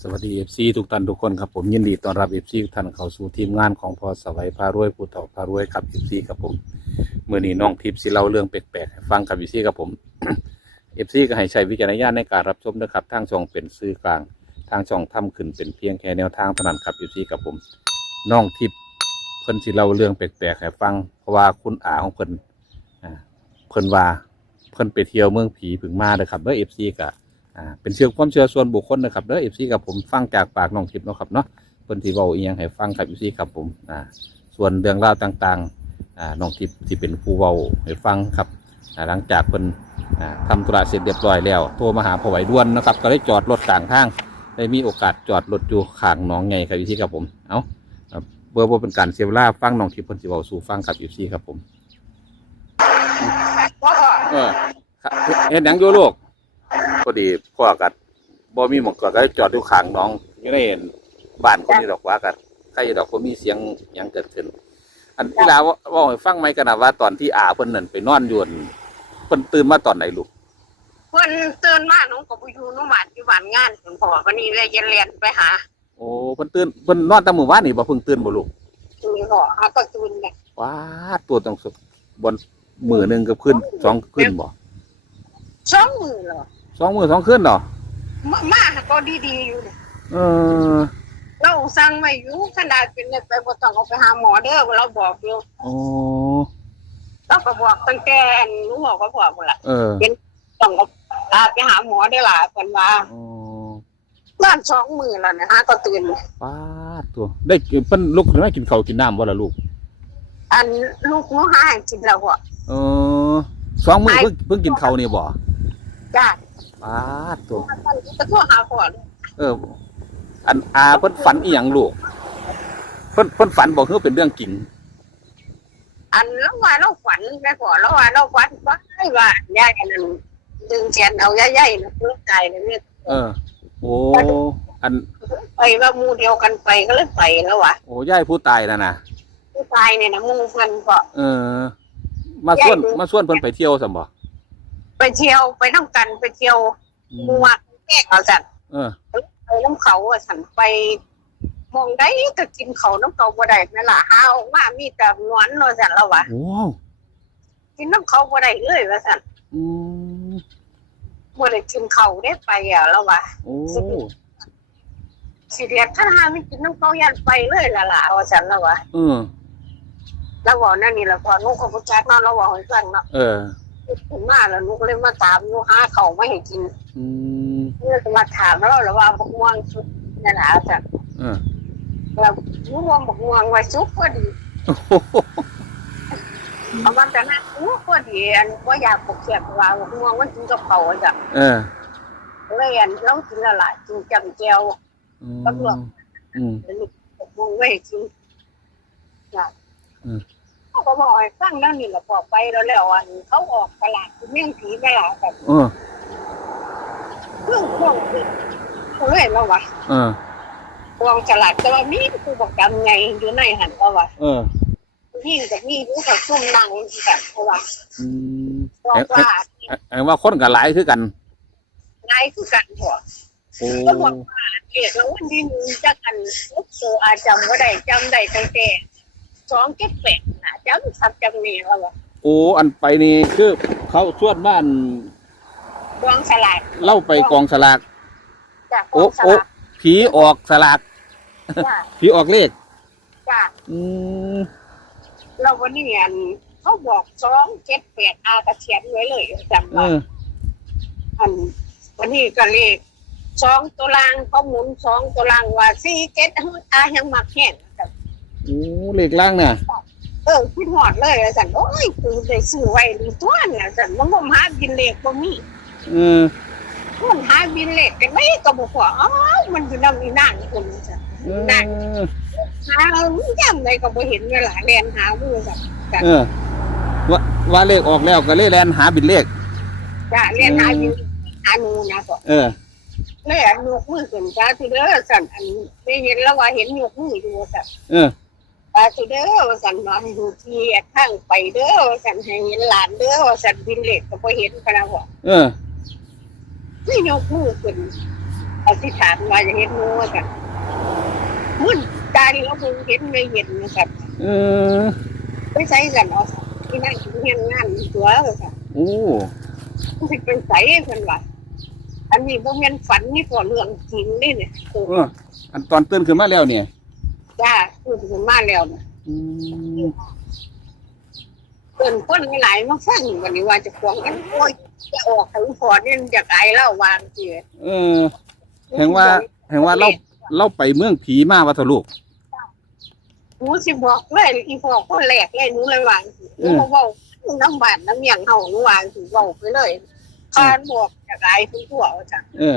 สวัสดีเอฟซีทุกท่านทุกคนครับผมยินดีต้อนรับเอฟซีทุกท่านเข้าสู่ทีมงานของพอสวัยพารวยผู้เฒ่าพารวยครับเอฟซีครับผมเมื่อนี้น้องทิพย์สิเล่าเรื่องแปลกๆให้ฟังกับเอฟซีครับผมเอฟซีก็ให้ใช้วิจารณญาณในการรับชมนะครับทางช่องเป็นสื่อกลาง ทางช่องทำขึ้นเป็นเพียงแค่แนวทางเท่านั้นครับเอฟซีครับผมน้องทิพย์เพิ่นสิเล่าเรื่องแปลกๆให้ฟัง เพราะว่าคุณอาของเพิ่นเพิ่นว่าเพิ่นไปเที่ยวเมืองผีผึ่งมาเลยครับเด้อเอฟซีก็ อ่าเป็นเชื่อความเชื่อส่วนบุคคลนะครับเด้อเอฟซีกับผมฟังจากปากน้องทิพย์เนาะครับเนาะเพิ่นที่เว้าอีหยังให้ฟังครับเอฟซีครับผมอ่าส่วนเรื่องราวต่างๆอ่าน้องทิพย์ที่เป็นผู้เว้าให้ฟังครับอ่าหลังจากเพิ่นอ่าทำธุระเสร็จเรียบร้อยแล้วโทรมาหาพ่อไหวด้วนนะครับก็ได้จอดรถกลางทางได้มีโอกาสจอดรถอยู่ข้างหน้องไงครับเอฟซีครับผมเอาครับเบอร์บ่เป็นการเสียเวลาฟังน้องทิพย์เพิ่นสิเว้าสู่ฟังครับเอฟซีครับผม เออครับเฮ็ดหยังอยู่ลูก พอดีพ่อกัดบ่มีหมองก็จอดอยู่ข้างหน้องอยู่ในบ้านคนนี้ดอกว่ากันใครดอกบ่มีเสียงหยังเกิดขึ้น อันที่ลาว่าเว่าให้ฟังไหมกันนะว่า ตอนที่อาเพิ่นนั่นไปนอนอยู่นั่นเพิ่นตื่นมาตอนไหนลูกเพิ่นตื่นมาหนูก็บ่อยู่หนูบ้านอยู่บ้านงานเพิ่นพอวันนี้เลยจะเรียนไปหาโอ้เพิ่นตื่นเพิ่นนอนแตามมื้อวานนี่บ่เพิ่งตื่นบ่ลูกมีหอหาก็ตื่นเนี่ยว้าดตัวต้องสุดบนมื้อหนึงก็ขึ้นสองขึ้นบ่สองมือเหรอ สองมื้อสองขึ้นเนาะมามาก็ดีๆอยู่เนี่ยเออเราสั่งไว้อยู่ขนาดเป็นเนี่ยไปบ่ต้องเอาไปหาหมอเด้อเราบอกอยู่โอ้เราก็บอกตั้งแต่อันหนูบอกก็บอกหมดละเออต้องเอาพาไปหาหมอได้อล่ะเพิ่นว่าโอ้บ้านสองมือแล้วนะฮะก็ตื่นว้าดตัวได้เพิ่นลุกขึ้นมากินข้าวกินน้ำบ่ล่ะลูกอันลูกหนูหาให้กินแล้วบ่ เออสองมื้อเพิ่งเพิ่งกินข้าวนี่บ่จ้า ปาดตัวมันจะโทรหาพ่อเออ อันอาเพิ่นฝันอีหยังลูกเพิ่นเพิ่นฝันบอกคือเป็นเรื่องจริงอันแล้วว่าเราฝันแม่พ่อแล้วว่าเราฝันว่าว่ายายอันนั้นดึงแขนเอาย่ายๆนะลูกตายเลยเนี่ยเออ โอ้อันไปว่าหมูเดียวกันไปก็เลยไปแล้ววะโอ้ย่ายผู้ตายน่ะนะผู้ตายเนี่ยนะหมูเพิ่นก็เออ มาส่วนยายดูมาส่วนเพิ่นไปเที่ยวซั่นบ่ ไปเที่ยวไปน้ำกันไปเที่ยวอืหมูมวักแก่เอาจัดเออไปน้ำเขาอะฉันไปมองได้ก็กินเขาน้ำเขาบ่ได้นั่นล่ะหาออกมามีแต่หนอนเนาะจันแล้ววะโอ้กินน้ำเขาบ่ได้เลยว่าซั่นอืมบ่ได้กินเขาได้ไปอะแล้ววะโอ้สิเรียกท่านหาไม่กินน้ำเขายันไปเลยล่ะล่ะว่าซั่นแล้ววะเออแล้วบอกนั่นนี่แหละพอนุก็บ่จักเนาะเราบอกให้ฟังเนาะเออ ขึ้นมาแล้วนุก็เลยมาตามนุหาเขาไม่ให้กินอืมเพื่อจะมาถามเราแล้วว่าบักม่วงสุกนั่นแหละจ้ะเออแล้วนุมองบักม่วงไว้สุกพอดีโอ้โหเอามันแต่นั้นอู้พอดีอันว่าอยากปลุกเสียบว่าบักม่วงมันกินกับเขาอะจ้ะเออเลยอันเรากินและล่ะกินจำเจียวอืมตำรวจอืมแล้วนี่บักม่วงไว้ให้กินจ้ะอืมเขา ก็บอกให้ฟังนั่นนี่แหละพอไปแล้วแล้วอันเขาออกตลาดเมี่ยงผีตลาดแบบเออเครื่องพ่วงคือเขาเลยแล้ววะเออพวงตลาดแต่ว่ามีกูบอกจำไงอยู่ในหันก็ว่าเออพี่กับพี่รู้กับซุ่มนั่งกันเพราะว่าอืมบอกว่าแปลว่าคนก็หลายคือกันนายคือกันหัวโอ้ก็บอกว่าเด็กแล้ววันที่หนึงจะกันลูกโซอาจำว่าได้จำได้ตั้งแต่สองเจ็ดแปด นะจำทับจำนี่แล้วว่าโอ้อันไปนี่คือเขาชวนบ้านพวงสลากเล่าไปกองสลากจากพโอ้วงสโอ้ลากผีออกสลากจ้าผีออกเลขจ้าอืมเราวันนี้อันเขาบอกสองเจ็ดแปดอากระเทียนไว้เลยจำเอว่าออัน วันนี้ก็เลขสองตัวล่างเขาหมุนสองตัวล่างว่าสี่เจ็ดอายังมักแห้งแบบโอ้เลขล่างเนี่ย เออคิดหอดเลยสันโอ้ยคือได้ซื้อไว้ดีตัวเนี่ยสันมันบ่หาบินเลขบ่มีเออคนหาบินเลขกันไม่ก็บอกว่าอ้าวมันอยู่นำอีนางคนสันเออนั่นหาย่ำใดก็บ่เห็นเวลาเรียนหามือสันเออว่าว่าเลขออกแล้วก็เลยแลนหาบินเลขจ้ะเรียนหาบินหาหนูนะก็เออเลยอันยกมือขึ้นจ้าทีเด้อสันอันไม่เห็นแล้วว่าเห็นยกมืออยู่สันเออ ปาสุเด้อว่าสันนอนอยู่ที่ข้างไปเด้อว่าสันให้เห็นหลานเด้อว่าสันบินเล็กก็บ่เห็นพะนะบ่เออไม่ยกมือขึ้นอาจธิษฐานว่าจะเห็นหนูว่ากันมุ่นตาที่เราเพิ่งเห็นไม่เห็นนะครับเออไปใช้กันเอาที่นั่งกินเฮียนงานตัวเลยค่ะโอ้มันสิเป็นใสเพิ่นว่าอันนี้บ่แม่นฝันนี่ก็เรื่องจริงนี่เนี่ยเอออันตอนตื่นขึ้นมาแล้วเนี่ยจ้า พูดถึงมาแล้วนะอืมเพิ่นคนหลายมาฟังวันนี้ว่าจะฟ้องกันโอ้ยจะออกถึงพอนี่จะไกลแล้ววางสิเออแห่งว่าแห่งว่าเราเราไปเมืองผีมาวัทลูกหนูสิบอกเลยอีพอกคนแรกเลยหนูเลยวางสิหนูก็เว้าน้ำบานน้ำเมียงเฮาหนูวางสิเว้าไปเลยคานบอกจะไกลคุณทั่วจ้ะเออ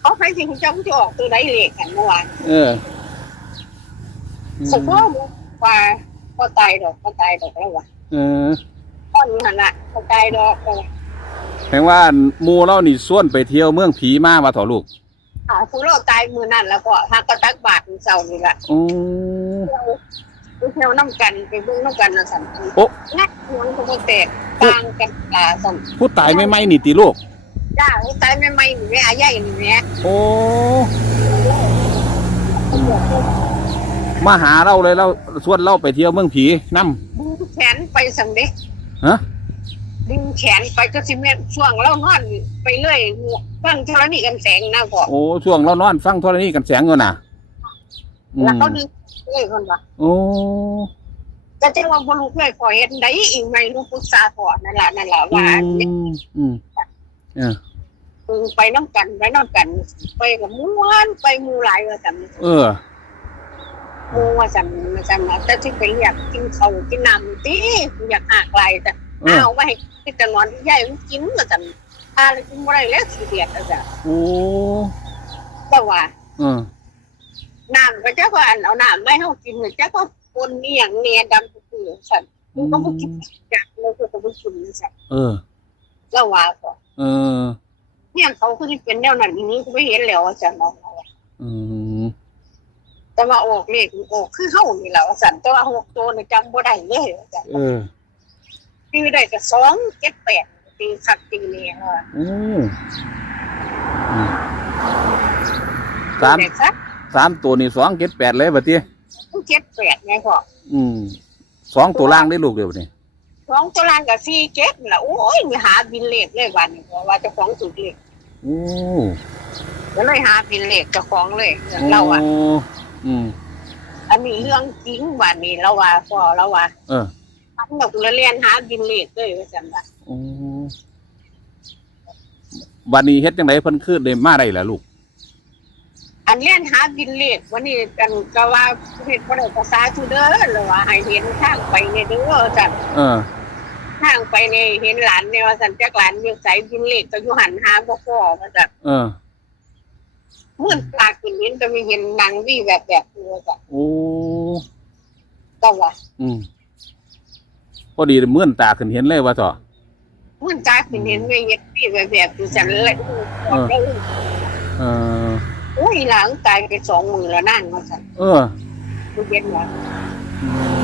เขาให้สิคุณเจ้าจะออกตัวใดเลขกันเมื่อวานเออ สมมติว่าพอตายดอกพอตายดอกแล้ววะเออต้นหันละพอตายดอกแล้ววะแห่งว่าหมูเรานี่ส่วนไปเที่ยวเมืองผีมาวัทลูกหาผู้เราตายมือนั่นแล้วก็หากระตักบาทเจ้านี่ละโอ้ไปเที่ยวน้ำกันไปเบิ่งน้ำกันนะสันติโอ้งัดหัวก็บ่แตกต่างกันตาสันผู้ตายไม่ไม่นี่ติลูกจ้าผู้ตายไม่ไม่นี่แม่อาใหญ่นี่แม่โอ้ มาหาเราเลยเราส่วนเราไปเที่ยวเมืองผีนำดึงแขนไปสังเด็กฮะดึงแขนไปก็สิแม่นช่วงเรานอนไปเรื่อยฟังโทรนี่กันแสงนะก็โอ้ช่วงเรานอนฟังโทรนี้กันแสงอยู่น่ะอืมแล้วเขาดึงเลยคนว่าโอ้ก็จะว่าบ่รู้เลยขอเฮ็ดได้อีกไหมลูกปรึกษาขอนั่นล่ะนั่นล่ะอืว่ามอืมเออมึงไปน้ำกันไปน้ำกัน ไปกับม้วนไปหมูหลายว่าซั่นเออห มูว่าซั่นว่าซั่นนะแต่ที่ไปเรียกกินข้าวกินน้ำติอยากหากหลายแต่เออเอาไว้ให้ที่จะนอนที่ใหญ่มันกินว่าซั่นถ้าเลยกินบ่ได้แล้วสิเดียดว่าซั่นโอ้แต่ว่าเออน้ำก็จะว่าอันเอาน้ำไม่เฮากินเนี่ยจะก็ปนอีหยังแหน่ดำซื่อๆซั่นมึงก็บ่กินจักเลยก็บ่กินซั่นเออแล้วว่าก็เออเนี่ยเขาคือสิเป็นแนวนั้นอีนี้ก็บ่เห็นแล้วว่าซั่นเนาะอืม แต่ว่าออกเลขออกคือเฮานี่แหละว่าซั่นแต่ว่าหกตัวนี่จำบ่ได้เลยว่าซั่นเออตีได้ก็สองเจ็ดแปดตีคักตีนี่เอออืมอืมสามเด็กสักสามตัวนี่สองเจ็ดแปดเลยบัดนี้เจ็ดแปดไงพ่ออืมสองตัวล่างได้ลูกเดียวนี่สองตัวล่างกับสี่เจ็ดล่ะโอ้ยมีหาบินเลขเลยวันนี้เพราะว่าเจ้าของสุดเลข โอ้ก็เลยหาบินเลขเจ้าของเลยเราอะโอืมอันนี้เรื่องจริงวันนี้เราว่าพ่อเราว่าเออมันดอกเรียนหาบินเลขเลยว่าซั่นว่าโอ้บัดนี้เฮ็ดจังไดเพิ่นคือได้มาได้ล่ะลูก อันเรียนหาบินเลขวันนี้กันก็ว่าเฮ็ดบ่ได้ภาษาทูเด้อหรือว่าให้เห็นทางไปเนี่ยเด้อจันเออทางไปในเห็นหลานเนี่ยว่าสันจักหลานอยู่ใสบินเลขก็อยู่หันหาบ่พอว่าจันเออ มื่นตาขึ้นเห็นก็มีเห็นนางวี่แบบแบบนี้ว่าจันโอ้ก็ว่าอืมพอดีเมื่อนตาขึ้นเห็นเลยว่าต่อมื่นตาขึ้นเห็นไม่เห็นวี่แบบแบบอยู่จันเลยเออเออโอ้ยหลังตายไปสองมือแล้วนั่นว่าจันเออกูเย็นว่า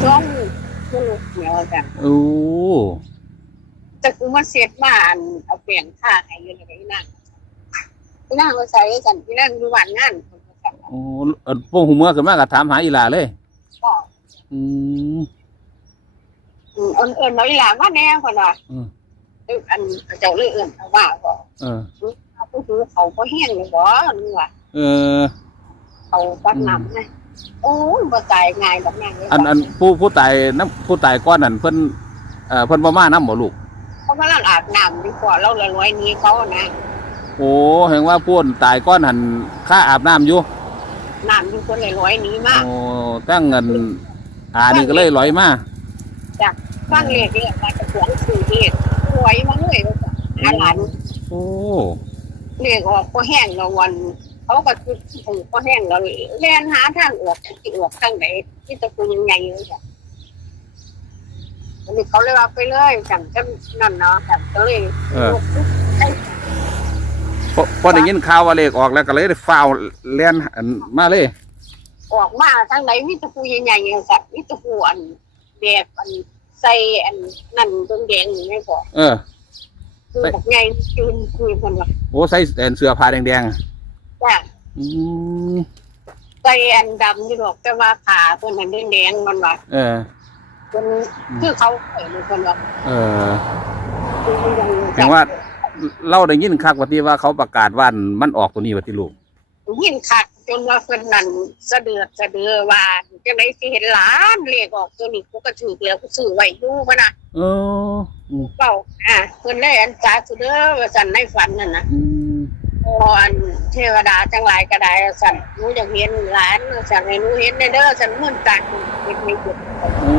สองมือกูลุกเนี่ยว่าจันโอ้แต่กูมาเสียดมาอันเอาเปลี่ยนท่าให้อยืนอะไรนั่น พี่นั่งก็ใส่จันพี่นั่งอยู่วันงานคนว่าจันโอ้เออพวกหูเมื่อขึ้นมาก็ถามหาอีหลาเลยก็อืม อืมเอิญเอิญน้อยหลาว่าแน่คนว่าอืม เอ้ยอันเจ้าเรื่องเอิญเอาว่าบ่เออผู้ถือเขาก็แห้งเลยบ่นี่ว่าเออ เขาปักน้ำไงโอ้ยบ่ตายง่ายแบบนั้นเลยอันอันผู้ผู้ตายน้ำผู้ตายก้อนนั่นเพิ่นเอ่อเพิ่นบ่มาน้ำบ่ลูกเขากำลังอาบน้ำดีกว่าเราละร้อยนี้เขานะ โอ้เห็นว่าพูนตายก้อนหันค่าอาบน้ำอยู่น้ำอยู่คนละร้อยนี้มากโอ้ตั้งเงินอานี่ก็เลยลอยมาฟังเลขเนี่ยมาจากหวงสื่อเลขรวยมาเลยว่าจ้ะหาหลานโอ้เลขออกก็แห้งแล้ววัน เขาก็คือถูกก็แห้งแล้วแล่นหาทางออกที่ออกทางไหนที่ตะกูยังไงเลยจ้ะอันนี้เขาเลยว่าไปเลยจังจังนั่นเนาะจังก็เลยเออ พอพอได้ยินข่าวว่าเลขออกแล้วก็เลยได้ฟ้าวเลียนอันมาเลย ออกมาทางไหนมีตะปูใหญ่ๆอย่างสัตว์มีตะปูอันแบบอันใส่อันนั่นแดงๆนี่ไม่พอเออคือบอกไงจืนคุยคนว่าโอ้ใส่แอนเสื้อผ้าแดงๆอะจ้ะอืมไก่อันดำที่บอกแต่ว่าขาเพิ่นอันแดงๆมันว่าเออเพิ่นคือเขาเห็นเพิ่นว่าเออเพิ่นยังแปลว่า เราได้ยินคักว่าที่ว่าเขาประกาศว่ามันออกตัวนี้ว่าที่ลูกยินคักจนว่าเพิ่นนั่นสะเดือดสะเดือว่าจังได๋สิเห็นหลานเลขออกตัวนี้กูก็ถือแล้วกูซื้อไว้อยู่บ่น่ะเอออืมเป้าอะเพิ่นเลยอันสาธุเด้อว่าซั่นในฝันนั่นน่ะอืมพออันเทวดาจังหลายก็ได้ว่าซั่นหนูอยากเห็นหลานว่าซั่นให้หนูเห็นได้เด้อซั่นมื่นตาเห็นไม่เห็นโอ้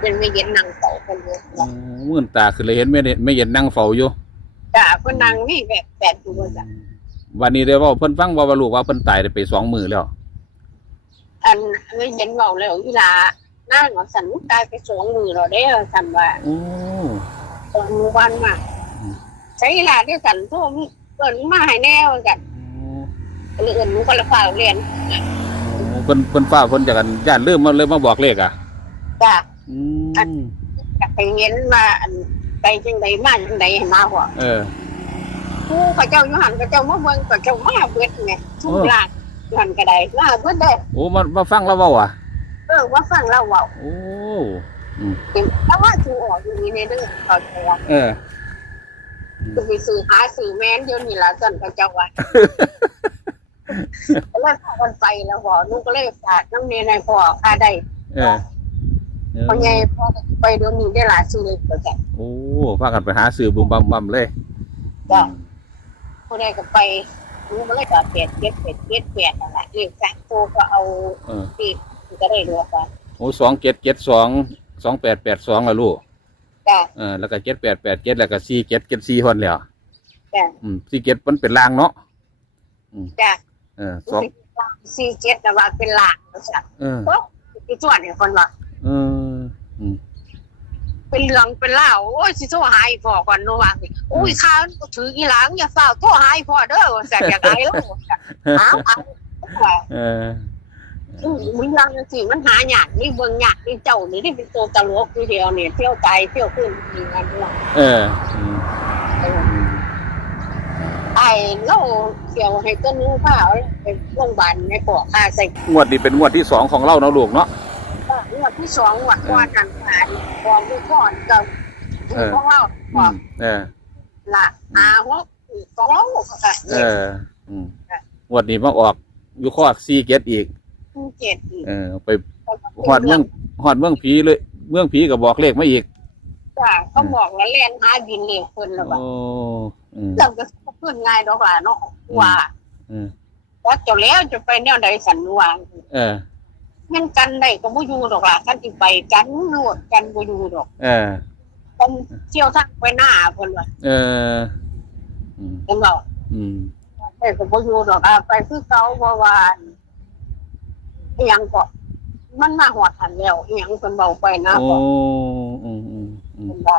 เป็นไม่เห็นนางเฝ้า เพิ่นอยู่โอ้มื่นตาคือเลยเห็นไม่ได้ไม่เห็นนั่งเฝ้าอยู่จ้ะเพิ่นนั่งมีแบบแบบอยู่ว่าซั่นวันนี้ได้เว่าเพิ่นฟังว่าว่าลูกว่าเพิ่นตายได้ไปสองมือแล้ว อันไม่เห็นเว้าแล้วอีหลานั่งว่าซั่นตายไปสองมื้อแล้วเด้อซั่นว่าโอ้ตอนมื้อวันมาอืมใช้อีหลาด้วยกันโทรมีเอิ้นมาให้แน่ว่าซั่นเอิ้นหนูก็ละฟ้าวเรียนเพิ่นเพิ่นฟ้าเพิ่นจากกันย่านเริ่มมาเลยมาบอกเลขอะจ้ะอืมอยาก ไปเห็นว่าอันไปจังใดมาจังใดให้มาหัวเออผู้เขาเจ้าอยู่หันเขาเจ้ามาเบิ่งเขาเจ้ามาเบิดไงทุกลางอยู่หันก็ได้มาเบิดเด้อโอ้มามาฟังแล้วเว้าอะเออว่าฟังเราเว้าโอ้เห็นแล้วว่าสิออกอยู่นี่ในเด้อเขาเจ้าว่าเออจะไปซื้อหาซื้อแม่นเดี๋ยวนี้ล่ะซั่นเขาเจ้าว่าก็เลยพากันไปแล้วบ่หนูก็เลยฝากน้ำเนยในพ่อค่าได้เออ เออพ่อใหญ่พ่อไปเดี๋ยวนี้ได้หลายซื้อเลยก็จ้ะโอ้พากันไปหาซื้อบุมบัมบัมเลยจ้ะผู้ใดก็ไปหนูก็เลยก็เป็ดเก็ดเป็ดเก็ดเป็ดนั่นแหละเลขสามตัวก็เอาเออที่ก็ได้ด้วยกันโอ้สองเจ็ดเจ็ดสองสองแปดแปดสองละลูกจ้ะเออแล้วก็เจ็ดแปดแปดเจ็ดแล้วก็สี่เจ็ดเจ็ดสี่คนแล้วจ้ะอืมสี่เจ็ดมันเป็นลางเนาะจ้ะเออสองสี่เจ็ดนะว่าเป็นหลานนะจ๊ะเออโอ้ที่ส่วนเนี่ยคนว่าเอออืมเป็นเรื่องเป็นเล่าวโอ้ยสิโทรหาอีพ่อก่อนโนว่าสิโอ้ยข้าวถืออีหลังอย่าเฝ้าโทรหาอีพ่อเด้อว่าสั่นอย่างไรแล้วอ้าวอ้าวเออมึงยังสิมันหายากนี่เบิ่งยากนี่เจ้านี่ที่เป็นตัวตลกอยู่เดียวเนี่ยเที่ยวใจเที่ยวขึ้นมีงานเราเอออืมอืมไอ้เราเที่ยวให้ต้นนู้นผ้าไปโรงพยาบาลในปอค่าใส่งวดนี้เป็นงวดที่สองของเราเนาะลูกเนาะ งวดที่สองงวดก่อนกันผ่านกองที่ก่อนกับเออ ของเราอืมเออ ละหาหกสองหกค่ะเออ อืมงวดนี้มาออกอยู่ข้อสี่เจ็ดอีกเจ็ดอีกเออ ไปหอดเมืองหอดเมืองผีเลย เมืองผีก็บอกเลขมาอีก จ้าเขาบอกแล้วเล่นหาบินเลี้ยงคนแล้วว่าโอ้อืมเริ่มจะขึ้นง่ายดอกหล่ะเนาะว่าอืมว่าจะแล้วจะไปแนวใดสันวางเออแม่นกันได้ก็บ่อยู่ดอกล่ะกันสิไปกันนวดกันบ่อยู่ดอกเออกันเที่ยวทางไปหน้าเพิ่นว่าเอออืมเพิ่นบอกอืมแต่ก็บ่อยู่ดอกอะไปคือเก่าเพราะว่าอีหยังก็มันมาหอดหันแล้วอีหยังเพิ่นเบาไปนะโอ้ก็อืมอืมอืมเพิ่นว่า